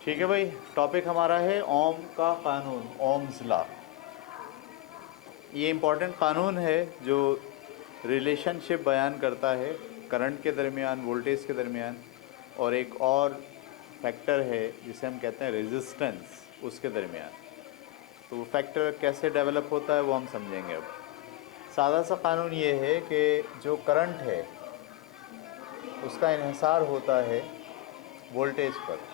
ठीक है भाई, टॉपिक हमारा है ओम का कानून, ओम्स लॉ। ये इम्पोर्टेंट कानून है जो रिलेशनशिप बयान करता है करंट के दरमियान, वोल्टेज के दरमियान, और एक और फैक्टर है जिसे हम कहते हैं रेजिस्टेंस, उसके दरमियान। तो वो फैक्टर कैसे डेवलप होता है वो हम समझेंगे अब। सादा सा कानून ये है कि जो करंट है उसका इन्हिसार होता है वोल्टेज पर।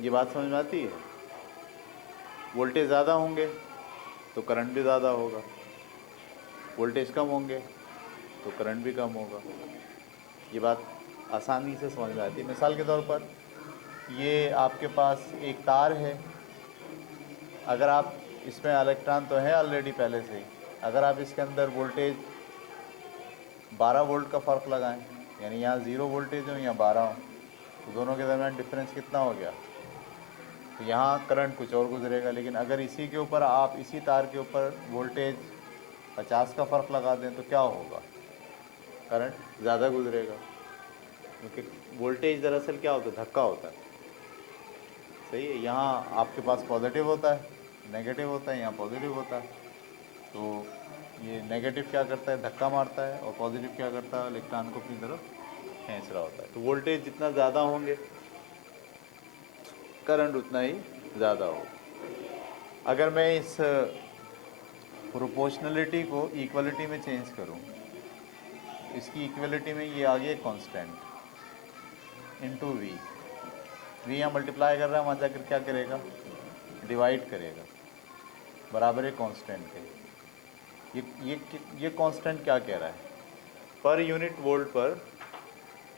ये बात समझ में आती है? वोल्टेज ज़्यादा होंगे तो करंट भी ज़्यादा होगा, वोल्टेज कम होंगे तो करंट भी कम होगा। ये बात आसानी से समझ में आती है। मिसाल के तौर पर ये आपके पास एक तार है, अगर आप इसमें इलेक्ट्रॉन तो है ऑलरेडी पहले से ही, अगर आप इसके अंदर वोल्टेज 12 वोल्ट का फ़र्क लगाएं, यानी यहाँ 0 वोल्टेज हो, यहाँ 12 हो, तो दोनों के दरमियान डिफरेंस कितना हो गया? तो यहाँ करंट कुछ और गुजरेगा। लेकिन अगर इसी के ऊपर आप इसी तार के ऊपर वोल्टेज 50 का फ़र्क लगा दें तो क्या होगा? करंट ज़्यादा गुजरेगा, क्योंकि वोल्टेज दरअसल क्या होता है? धक्का होता है। सही है, यहाँ आपके पास पॉजिटिव होता है, नेगेटिव होता है, यहाँ पॉजिटिव होता है। तो ये नेगेटिव क्या करता है? धक्का मारता है, और पॉजिटिव क्या करता है? इलेक्ट्रॉन को अपनी तरफ खींच रहा होता है। तो वोल्टेज जितना ज़्यादा होंगे करंट उतना ही ज़्यादा होगा। अगर मैं इस प्रोपोर्शनलिटी को इक्वलिटी में चेंज करूँ, इसकी इक्वलिटी में ये आ गया कांस्टेंट इनटू वी। वी यहाँ मल्टीप्लाई कर रहा है, वहाँ जाकर क्या करेगा? डिवाइड करेगा, बराबर है कांस्टेंट के। ये कांस्टेंट क्या कह रहा है? पर यूनिट वोल्ट पर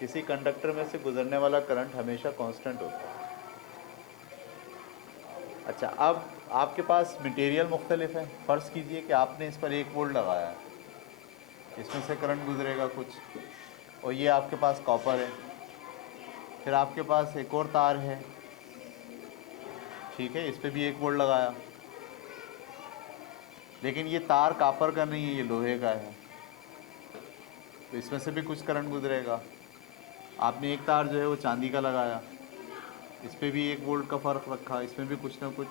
किसी कंडक्टर में से गुजरने वाला करंट हमेशा कांस्टेंट होता है। अच्छा, अब आपके पास मटेरियल मुख्तलिफ है। फ़र्ज़ कीजिए कि आपने इस पर 1 वोल्ट लगाया है, इसमें से करंट गुजरेगा कुछ, और ये आपके पास कॉपर है। फिर आपके पास एक और तार है, ठीक है, इस पर भी 1 वोल्ट लगाया, लेकिन ये तार कॉपर का नहीं है, ये लोहे का है, तो इसमें से भी कुछ करंट गुजरेगा। आपने एक तार जो है वो चांदी का लगाया, इस पर भी 1 वोल्ट का फ़र्क रखा, इसमें भी कुछ ना कुछ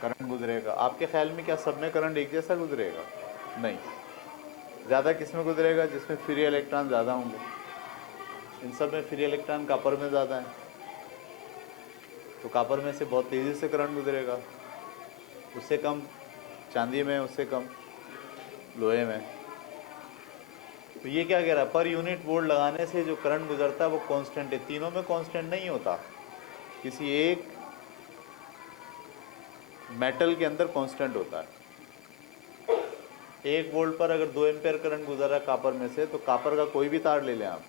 करंट गुजरेगा। आपके ख्याल में क्या सब में करंट एक जैसा गुजरेगा? नहीं। ज़्यादा किस में गुजरेगा? जिसमें फ्री इलेक्ट्रॉन ज़्यादा होंगे। इन सब में फ्री इलेक्ट्रॉन कॉपर में ज़्यादा है, तो कॉपर में से बहुत तेज़ी से करंट गुजरेगा, उससे कम चांदी में, उससे कम लोहे में। तो ये क्या कह रहा है? पर यूनिट वोल्ट लगाने से जो करंट गुजरता है वो कांस्टेंट है। तीनों में कांस्टेंट नहीं होता, किसी एक मेटल के अंदर कांस्टेंट होता है। 1 वोल्ट पर अगर 2 एम्पेयर करंट गुजर रहा है कॉपर में से, तो कॉपर का कोई भी तार ले लें आप,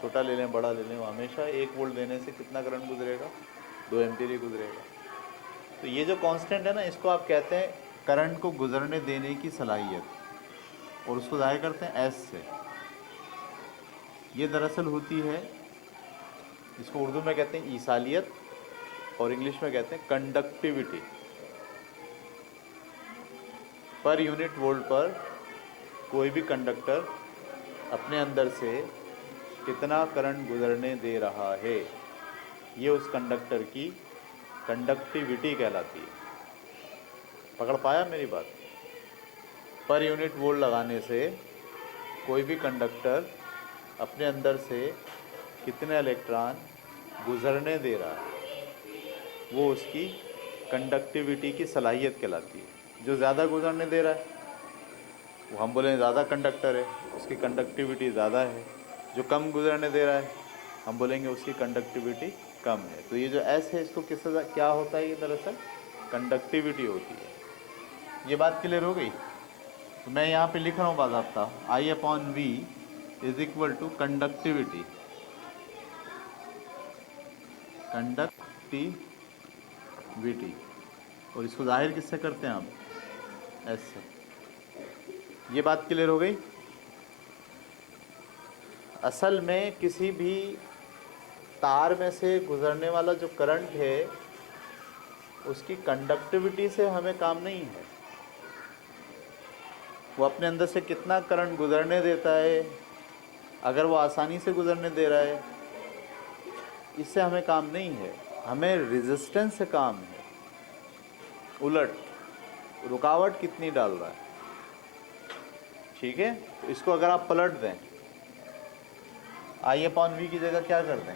छोटा ले लें, बड़ा ले लें, वो हमेशा 1 वोल्ट देने से कितना करंट गुजरेगा? 2 एम्पेयर ही गुजरेगा। तो ये जो कांस्टेंट है ना, इसको आप कहते हैं करंट को गुजरने देने की सलाहियत, और उसको ज़ाहिर करते हैं एस से। ये दरअसल होती है, इसको उर्दू में कहते हैं ईसालियत, और इंग्लिश में कहते हैं कंडक्टिविटी। पर यूनिट वोल्ट पर कोई भी कंडक्टर अपने अंदर से कितना करंट गुजरने दे रहा है, ये उस कंडक्टर की कंडक्टिविटी कहलाती है। पकड़ पाया मेरी बात? पर यूनिट वोल्ट लगाने से कोई भी कंडक्टर अपने अंदर से कितने इलेक्ट्रॉन गुजरने दे रहा है, वो उसकी कंडक्टिविटी की सलाहियत कहलाती है। जो ज़्यादा गुजरने दे रहा है वो हम बोलें ज़्यादा कंडक्टर है, उसकी कंडक्टिविटी ज़्यादा है। जो कम गुजरने दे रहा है हम बोलेंगे उसकी कंडक्टिविटी कम है। तो ये जो एस है, इसको किससे क्या होता है? ये दरअसल कंडक्टिविटी होती है। ये बात क्लियर हो गई? तो मैं यहाँ पे लिख रहा हूँ बाज़ाब्ता, I upon V is equal to conductivity, conductivity, और इसको जाहिर किससे करते हैं हम? एस से। ये बात क्लियर हो गई? असल में किसी भी तार में से गुजरने वाला जो करंट है उसकी कंडक्टिविटी से हमें काम नहीं है, वो अपने अंदर से कितना करंट गुजरने देता है। अगर वो आसानी से गुजरने दे रहा है इससे हमें काम नहीं है, हमें रेजिस्टेंस से काम है। उलट रुकावट कितनी डाल रहा है, ठीक है। तो इसको अगर आप पलट दें, आई अपॉन वी की जगह क्या कर दें,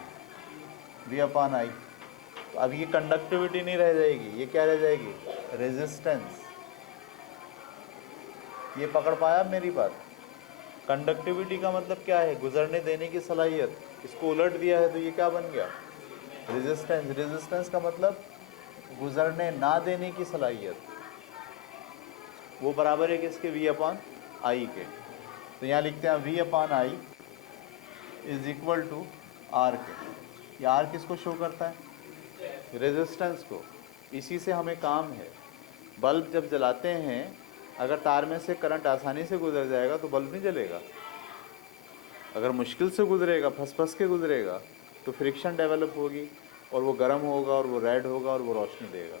वी अपॉन आई, तो अब ये कंडक्टिविटी नहीं रह जाएगी, ये क्या रह जाएगी, रेजिस्टेंस। ये पकड़ पाया मेरी बात। कंडक्टिविटी का मतलब क्या है, गुजरने देने की सलाहियत। इसको उलट दिया है तो ये क्या बन गया, रेजिस्टेंस। रेजिस्टेंस का मतलब गुजरने ना देने की सलाहियत। वो बराबर है किसके, वी अपॉन आई के। तो यहाँ लिखते हैं V upon I is equal to R के। ये आर किसको शो करता है, रेजिस्टेंस को। इसी से हमें काम है। बल्ब जब जलाते हैं, अगर तार में से करंट आसानी से गुजर जाएगा तो बल्ब नहीं जलेगा। अगर मुश्किल से गुजरेगा, फंस फंस के गुजरेगा, तो फ्रिक्शन डेवलप होगी और वो गर्म होगा और वो रेड होगा और वो रोशनी देगा।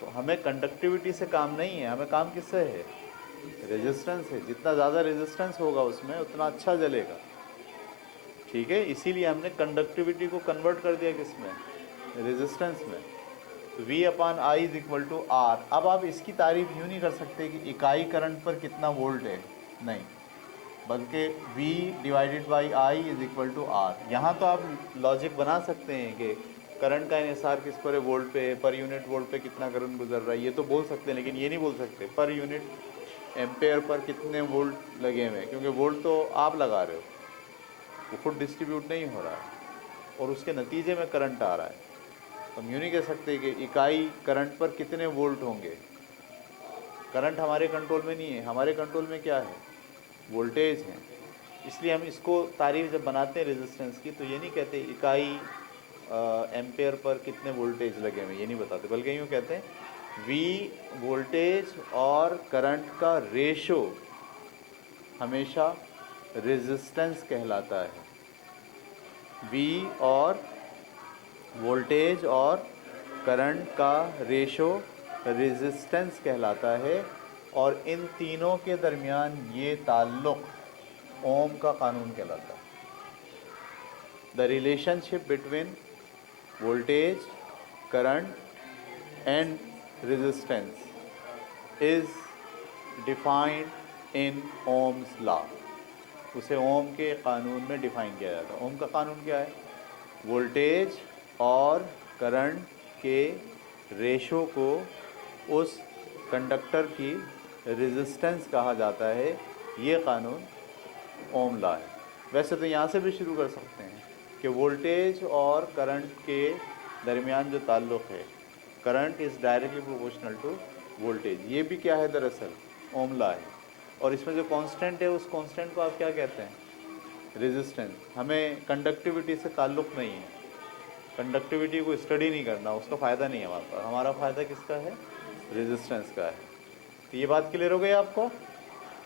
तो हमें कंडक्टिविटी से काम नहीं है, हमें काम किससे है, रेजिस्टेंस है। जितना ज़्यादा रेजिस्टेंस होगा उसमें उतना अच्छा जलेगा, ठीक है। इसीलिए हमने कंडक्टिविटी को कन्वर्ट कर दिया किसमें, रेजिस्टेंस में। तो V upon I is equal to R. अब आप इसकी तारीफ यूँ नहीं कर सकते कि इकाई करंट पर कितना वोल्ट है, नहीं, बल्कि V divided by I is equal to R. यहाँ तो आप लॉजिक बना सकते हैं कि करंट का इन्हिसार किस पर है, वोल्ट पे है, पर यूनिट वोल्ट पे कितना करंट गुजर रहा है, ये तो बोल सकते हैं। लेकिन ये नहीं बोल सकते पर यूनिट एम्पेयर पर कितने वोल्ट लगे हुए हैं, क्योंकि वोल्ट तो आप लगा रहे हो, वो खुद डिस्ट्रीब्यूट नहीं हो रहा है और उसके नतीजे में करंट आ रहा है। तो हम यूँ नहीं कह सकते कि इकाई करंट पर कितने वोल्ट होंगे। करंट हमारे कंट्रोल में नहीं है, हमारे कंट्रोल में क्या है, वोल्टेज है। इसलिए हम इसको तारीफ जब बनाते हैं रेजिस्टेंस की, तो ये नहीं कहते इकाई एम्पेयर पर कितने वोल्टेज लगे हुए, ये नहीं बताते, बल्कि यूँ कहते हैं वी वोल्टेज और करंट का रेशो हमेशा रेजिस्टेंस कहलाता है। वी और वोल्टेज और करंट का रेशो रेजिस्टेंस कहलाता है। और इन तीनों के दरमियान ये ताल्लुक़ ओम का कानून कहलाता है। The relationship between voltage, current and resistance is defined in Ohm's law. उसे ओम के कानून में डिफ़ाइन किया जाता है। ओम का कानून क्या है, वोल्टेज और करंट के रेशो को उस कंडक्टर की रेजिस्टेंस कहा जाता है। ये कानून ओम लॉ है। वैसे तो यहाँ से भी शुरू कर सकते हैं कि वोल्टेज और करंट के दरमियान जो ताल्लुक़ है, current is directly proportional to voltage, ये भी क्या है, दरअसल ओम लॉ है। और इसमें जो कांस्टेंट है, उस कांस्टेंट को आप क्या कहते हैं, रेजिस्टेंस। हमें कंडक्टिविटी से ताल्लुक़ नहीं है, कंडक्टिविटी को स्टडी नहीं करना, उसका फ़ायदा नहीं है हमारे पास। हमारा फ़ायदा किसका है, रेजिस्टेंस का है। तो ये बात क्लियर हो गई आपको।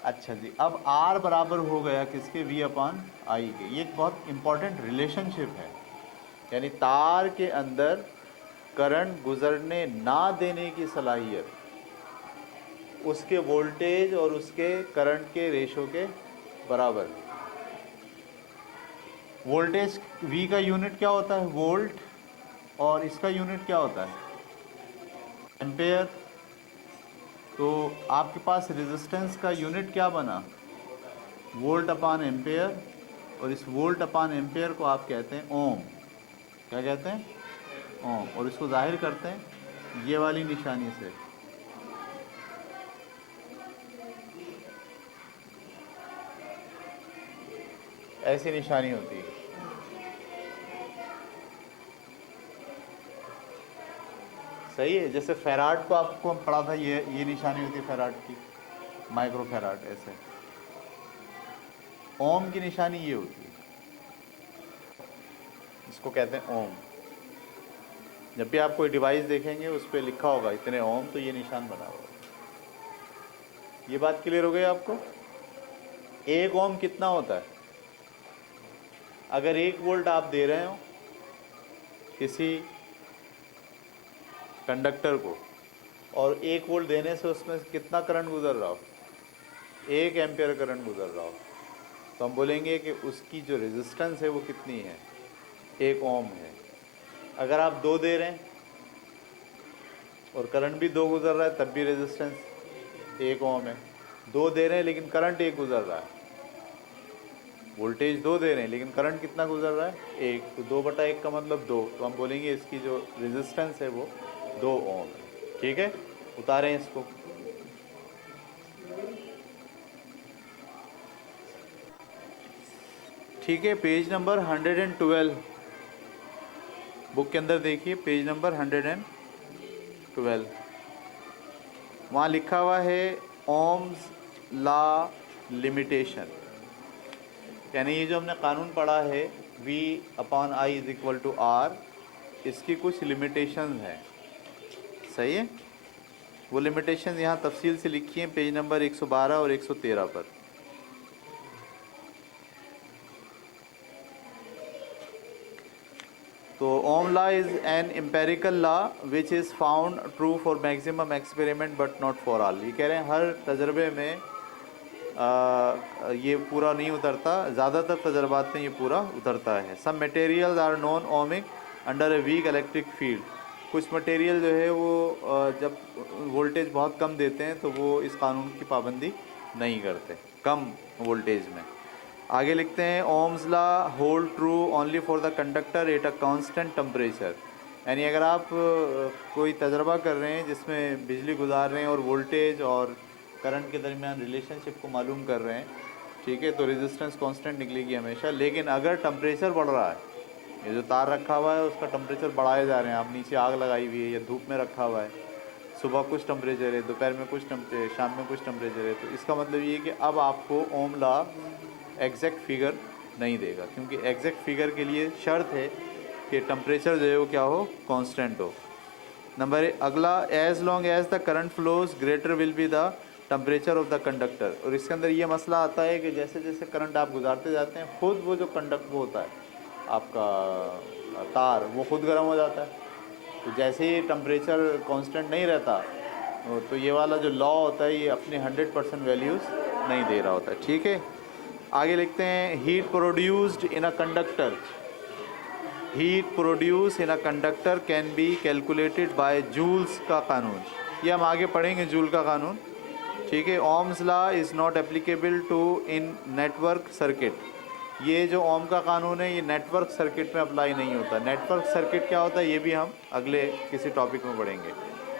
अच्छा जी, अब R बराबर हो गया किसके, V अपॉन आई के। ये एक बहुत इम्पॉर्टेंट रिलेशनशिप है, यानी तार के अंदर करंट गुजरने ना देने की सलाहियत उसके वोल्टेज और उसके करंट के रेशो के बराबर। वोल्टेज V का यूनिट क्या होता है, वोल्ट, और इसका यूनिट क्या होता है, एम्पेयर। तो आपके पास रेजिस्टेंस का यूनिट क्या बना, वोल्ट अपान एम्पेयर, और इस वोल्ट अपान एम्पेयर को आप कहते हैं ओम। क्या कहते हैं, ओम। और इसको जाहिर करते हैं ये वाली निशानी से। ऐसी निशानी होती है, सही है। जैसे फेराड को आपको पढ़ा था, ये निशानी होती है फेराड की, माइक्रो फेराड। ऐसे ओम की निशानी ये होती है, इसको कहते हैं ओम। जब भी आप कोई डिवाइस देखेंगे उस पर लिखा होगा इतने ओम, तो ये निशान बना होगा। ये बात क्लियर हो गई आपको। एक ओम कितना होता है, अगर 1 वोल्ट आप दे रहे हो किसी कंडक्टर को, और 1 वोल्ट देने से उसमें कितना करंट गुजर रहा हो, 1 एम्पियर करंट गुजर रहा हो, तो हम बोलेंगे कि उसकी जो रेजिस्टेंस है वो कितनी है, 1 ओम है। अगर आप 2 दे रहे हैं और करंट भी 2 गुजर रहा है तब भी रेजिस्टेंस 1 ओम है। 2 दे रहे हैं लेकिन करंट 1 गुजर रहा है, वोल्टेज 2 दे रहे हैं लेकिन करंट कितना गुजर रहा है 1, तो 2/1 का मतलब 2, तो हम बोलेंगे इसकी जो रेजिस्टेंस है वो 2 ओम है। ठीक है, उतारें इसको। ठीक है, पेज नंबर 112 बुक के अंदर देखिए, पेज नंबर 112 वहाँ लिखा हुआ है ओम्स लॉ लिमिटेशन, यानी ये जो हमने कानून पढ़ा है V/I = R, इसकी कुछ लिमिटेशन है। सही है, वो लिमिटेशन यहाँ तफसील से लिखी है पेज नंबर 112 और 113 पर। तो Ohm law is an empirical law which is found true for maximum experiment but not for all. ये कह रहे हैं हर तजर्बे में ये पूरा नहीं उतरता, ज़्यादातर तजर्बात में ये पूरा उतरता है। Some materials are non ohmic under a weak electric field. कुछ मटेरियल जो है वो जब वोल्टेज बहुत कम देते हैं तो वो इस कानून की पाबंदी नहीं करते, कम वोल्टेज में। आगे लिखते हैं Ohm's law hold true only for the conductor at a constant temperature. यानी अगर आप कोई तजर्बा कर रहे हैं जिसमें बिजली गुजार रहे हैं और वोल्टेज और करंट के दरमियान रिलेशनशिप को मालूम कर रहे हैं, ठीक है, तो रेजिस्टेंस कांस्टेंट निकलेगी हमेशा। लेकिन अगर टेम्परेचर बढ़ रहा है, ये जो तार रखा हुआ है उसका टेम्परेचर बढ़ाए जा रहे हैं, आप नीचे आग लगाई हुई है या धूप में रखा हुआ है, सुबह कुछ टेम्परेचर है, दोपहर में कुछ टेम्परेचर, शाम में कुछ टेम्परेचर है, तो इसका मतलब ये है कि अब आपको ओम लॉ एग्जैक्ट फिगर नहीं देगा, क्योंकि एग्जैक्ट फिगर के लिए शर्त है कि टेम्परेचर जो है वो क्या हो, कांस्टेंट हो। नंबर अगला, as long as the current flows greater will be the temperature of the conductor. और इसके अंदर ये मसला आता है कि जैसे जैसे करंट आप गुजारते जाते हैं, खुद वो जो कंडक्ट वो होता है आपका तार, वो खुद गर्म हो जाता है। तो जैसे ही टेम्परेचर कांस्टेंट नहीं रहता, तो ये वाला जो लॉ होता है ये अपने 100% वैल्यूज़ नहीं दे रहा होता है। ठीक है, आगे लिखते हैं heat produced in a conductor, heat produce in a conductor can be calculated by Joule's का कानून। ये हम आगे पढ़ेंगे जूल का कानून। ठीक है, Ohm's law is not applicable to in network circuit. ये जो ओम का कानून है ये नेटवर्क सर्किट में अप्लाई नहीं होता। नेटवर्क सर्किट क्या होता है ये भी हम अगले किसी टॉपिक में पढ़ेंगे।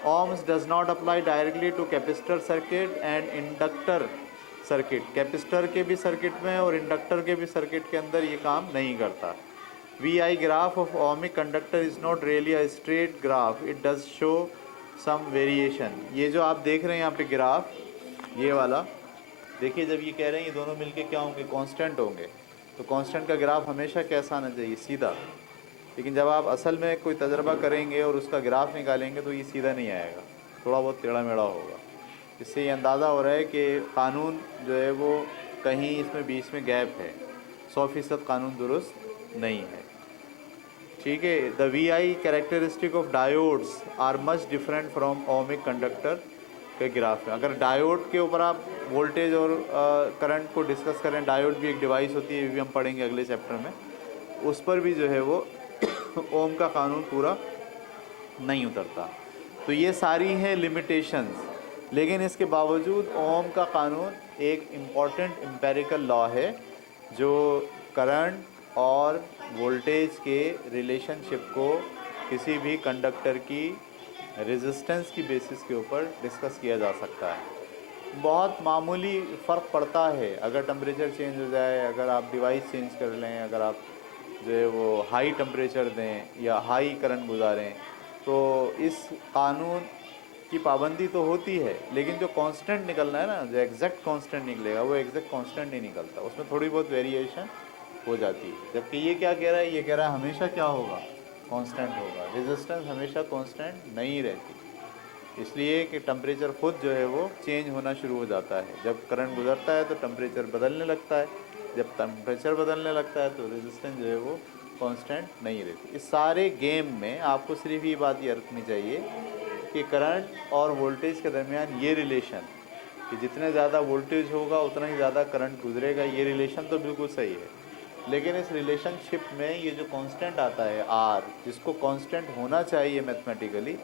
Ohm's does not apply directly to capacitor circuit and inductor circuit. Capacitor के भी सर्किट में और इंडक्टर के भी सर्किट के अंदर ये काम नहीं करता। VI graph of ohmic conductor is not really a straight graph, it does show some variation. ये जो आप देख रहे हैं यहाँ पे ग्राफ, ये वाला देखिए, जब ये कह रहे हैं ये दोनों मिलके क्या होंगे, कांस्टेंट होंगे, तो कांस्टेंट का ग्राफ हमेशा कैसा आना चाहिए, सीधा। लेकिन जब आप असल में कोई तजर्बा करेंगे और उसका ग्राफ निकालेंगे तो ये सीधा नहीं आएगा, थोड़ा बहुत टेढ़ा मेढ़ा होगा। इससे ये अंदाज़ा हो रहा है कि कानून जो है वो कहीं इसमें बीच में गैप है, 100% कानून दुरुस्त नहीं है। ठीक है, the VI characteristic of diodes are much different from ohmic conductor के ग्राफ में। अगर डायोड के ऊपर आप वोल्टेज और करंट को डिस्कस करें, डायोड भी एक डिवाइस होती है, ये भी हम पढ़ेंगे अगले चैप्टर में, उस पर भी जो है वो ओम का कानून पूरा नहीं उतरता। तो ये सारी हैं लिमिटेशंस, लेकिन इसके बावजूद ओम का कानून एक इम्पॉर्टेंट एम्पेरिकल लॉ है जो करंट और वोल्टेज के रिलेशनशिप को किसी भी कंडक्टर की रेजिस्टेंस की बेसिस के ऊपर डिस्कस किया जा सकता है। बहुत मामूली फ़र्क पड़ता है अगर टेम्परेचर चेंज हो जाए, अगर आप डिवाइस चेंज कर लें, अगर आप जो है वो हाई टेम्परेचर दें या हाई करंट गुजारें, तो इस कानून की पाबंदी तो होती है, लेकिन जो कांस्टेंट निकलना है ना, जो एग्जैक्ट कांस्टेंट निकलेगा वो एग्जैक्ट कांस्टेंट नहीं निकलता, उसमें थोड़ी बहुत वेरिएशन हो जाती है। जबकि ये क्या कह रहा है, ये कह रहा है हमेशा क्या होगा, कांस्टेंट होगा। रेजिस्टेंस हमेशा कांस्टेंट नहीं रहती, इसलिए कि टेम्परेचर खुद जो है वो चेंज होना शुरू हो जाता है। जब करंट गुजरता है तो टेम्परेचर बदलने लगता है, जब टेम्परेचर बदलने लगता है तो रेजिस्टेंस जो है वो कांस्टेंट नहीं रहती। इस सारे गेम में आपको सिर्फ ये बात याद रखनी चाहिए कि करंट और वोल्टेज के दरमियान ये रिलेशन, कि जितने ज़्यादा वोल्टेज होगा उतना ही ज़्यादा करंट गुजरेगा, ये रिलेशन तो बिल्कुल सही है। लेकिन इस रिलेशनशिप में ये जो कांस्टेंट आता है आर, जिसको कांस्टेंट होना चाहिए मैथमेटिकली,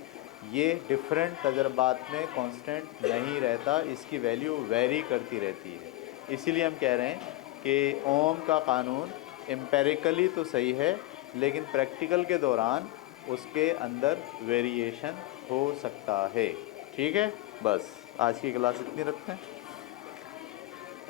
ये डिफरेंट तजर्बात में कांस्टेंट नहीं रहता, इसकी वैल्यू वेरी करती रहती है। इसीलिए हम कह रहे हैं कि ओम का कानून एम्पेरिकली तो सही है, लेकिन प्रैक्टिकल के दौरान उसके अंदर वेरिएशन हो सकता है। ठीक है, बस आज की क्लास इतनी रखते हैं।